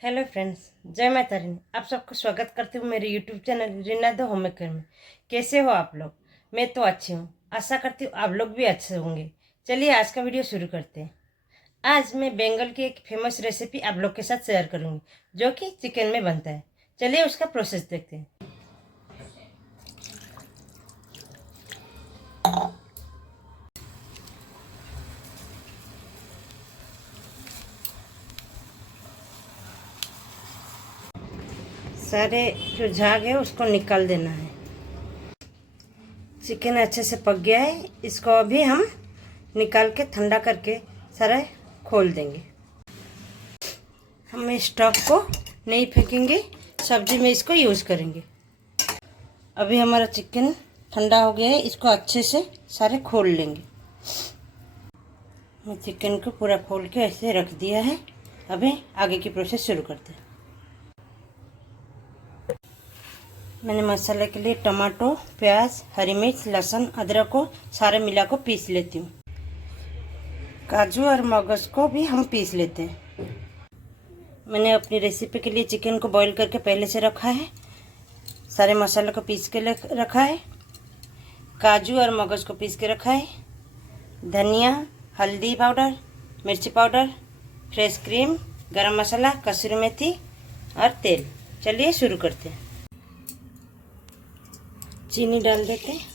Hello friends, जय माता रानी। आप सबको स्वागत करती हूँ मेरे YouTube channel Reena the home maker में। कैसे हो आप लोग? मैं तो अच्छी हूँ, आशा करती हूँ आप लोग भी अच्छे होंगे। चलिए आज का वीडियो शुरू करते हैं। आज मैं बंगाल की एक फेमस रेसिपी आप लोग के साथ शेयर करूँगी, जो कि चिकन में बनता है। चलिए उसका प्रोसेस देखते हैं। सारे जो झाग है उसको निकाल देना है। चिकन अच्छे से पक गया है, इसको अभी हम निकाल के ठंडा करके सारा खोल देंगे। हम स्टॉक को नहीं फेंकेंगे, सब्जी में इसको यूज़ करेंगे। अभी हमारा चिकन ठंडा हो गया है, इसको अच्छे से सारे खोल लेंगे। मैं चिकन को पूरा खोल के ऐसे रख दिया है। अभी आगे की प्रोसेस शुरू करते हैं। मैंने मसाले के लिए टमाटो, प्याज, हरी मिर्च, लहसुन, अदरक को सारे मिला को पीस लेती हूँ। काजू और मगज को भी हम पीस लेते हैं। मैंने अपनी रेसिपी के लिए चिकन को बॉईल करके पहले से रखा है। सारे मसालों को पीस के रखा है। काजू और मगज को पीस के रखा है। धनिया, हल्दी पाउडर, मिर्ची पाउडर, फ्रेश क्रीम, गरम मसाला, कसूरी मेथी और तेल। चलिए शुरू करते हैं। चीनी डाल देते हैं।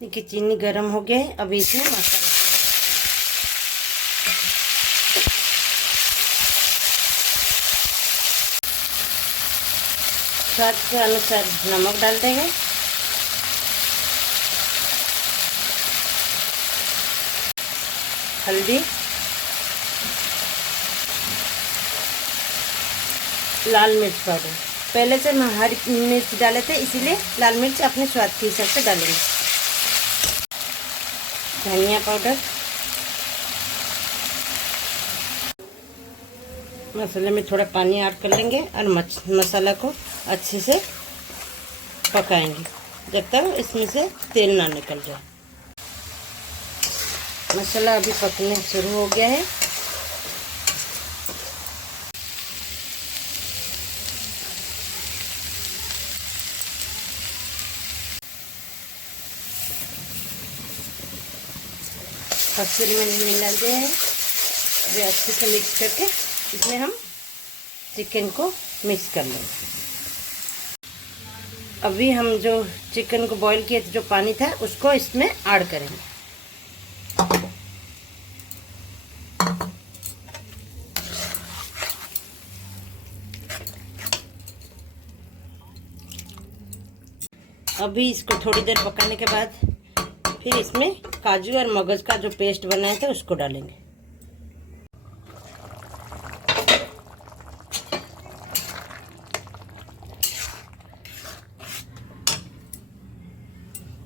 देखिए चीनी गरम हो गया है। अभी इसमें मसाला स्वाद के अनुसार नमक डाल देंगे। हल्दी, लाल मिर्च पाउडर। पहले से हम हरी मिर्च डाले थे, इसीलिए लाल मिर्च अपने स्वाद के हिसाब से डालेंगे। धनिया पाउडर। मसाले में थोड़ा पानी ऐड कर लेंगे और मसाला को अच्छे से पकाएंगे जब तक इसमें से तेल ना निकल जाए। मसाला अभी पकने शुरू हो गया है। कसूरी मेथी मिला दिया है। अभी अच्छे से मिक्स करके इसमें हम चिकन को मिक्स कर लेंगे। अभी हम जो चिकन को बॉईल किए थे, जो पानी था, उसको इसमें ऐड करेंगे। अभी इसको थोड़ी देर पकाने के बाद फिर इसमें काजू और मगज का जो पेस्ट बनाए थे उसको डालेंगे।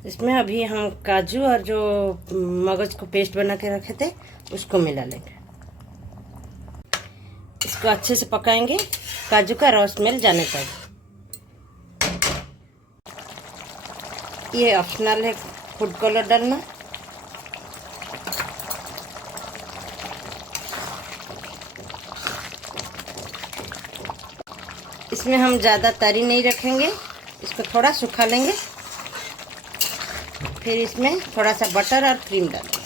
इसमें अभी हम काजू और जो मगज को पेस्ट बना के रखे थे उसको मिला लेंगे। इसको अच्छे से पकाएंगे, काजू का रस स्मेल जाने तक। ये ऑप्शनल है फूड कलर डालना। इसमें हम ज़्यादा तरी नहीं रखेंगे, इसको थोड़ा सुखा लेंगे। फिर इसमें थोड़ा सा बटर और क्रीम डालेंगे।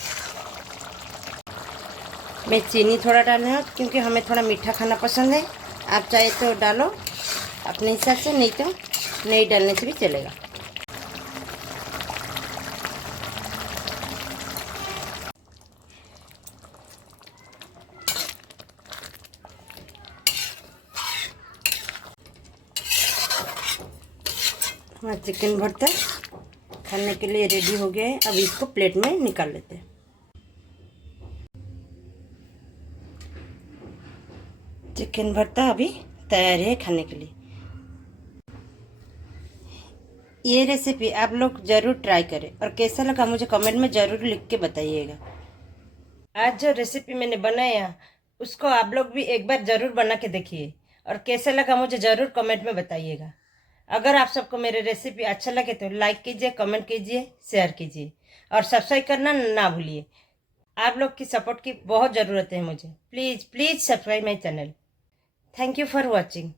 मैं चीनी थोड़ा डालूँ क्योंकि हमें थोड़ा मीठा खाना पसंद है। आप चाहे तो डालो अपने हिसाब से, नहीं तो नहीं डालने से भी चलेगा। हमारा चिकन भरता खाने के लिए रेडी हो गया है। अब इसको प्लेट में निकाल लेते हैं। चिकन भरता अभी तैयार है खाने के लिए। ये रेसिपी आप लोग ज़रूर ट्राई करें और कैसा लगा मुझे कमेंट में ज़रूर लिख के बताइएगा। आज जो रेसिपी मैंने बनाया उसको आप लोग भी एक बार ज़रूर बना के देखिए और कैसा लगा मुझे ज़रूर कमेंट में बताइएगा। अगर आप सबको मेरे रेसिपी अच्छा लगे तो लाइक कीजिए, कमेंट कीजिए, शेयर कीजिए और सब्सक्राइब करना ना भूलिए। आप लोग की सपोर्ट की बहुत ज़रूरत है मुझे। Please please subscribe my channel. Thank you for watching.